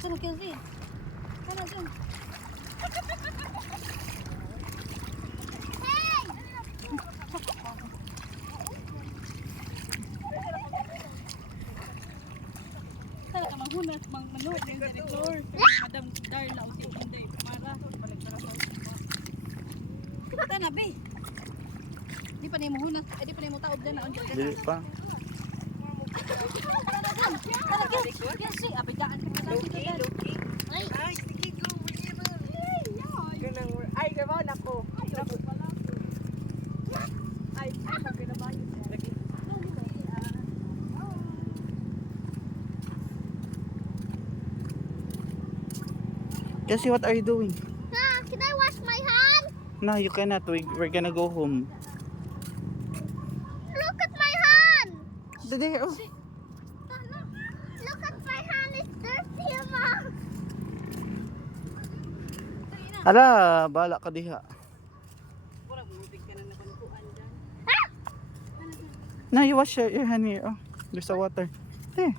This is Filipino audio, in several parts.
Sana Kelvin. Sana dyan. Sana ka manghunat, manood yung director. Madam Darla o si Inday Mara. Balik ka na sa kita na, be. Di pa na yung hunat. Di pa na yung taob dyan na. Dili pa. Kasi, abidaan ka pa Loki, Loki. Ay, sige ko. Ay, gawa na ko. Ay, magkinabayo. Lagi. Kasi what are you doing? Can I wash my hand? No, you cannot. We're gonna go home. Look at my hand. There, oh. Look at my hand. It's dirty, Ma. Ala, bala ka diha. Wala mo ka na napantuan dyan. No, you wash your hand here. Oh, there's a water. There.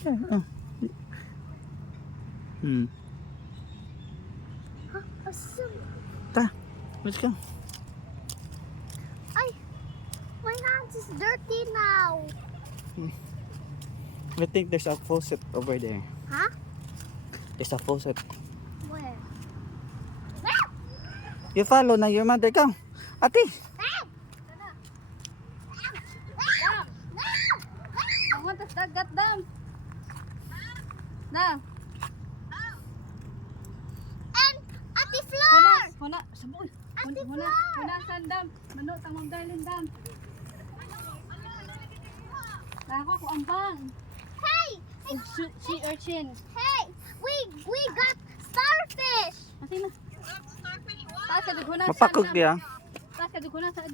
There. Oh. Ta, let's go. Ay, my hand is dirty now. I think there's a faucet over there. Huh? There's a faucet. Where? You follow na your mother. Go. Ate. Ang tas dagat dam. Na, And Ate Flor. huna, saboy. Ate Huna, Flor. huna san dam. Mano tamang darling dam. Nako ko ang bang. Hey, Sea urchin. hey, we got starfish. Kasi na. Taas ka duguna sa. Mapakog diya. Taas ka duguna sa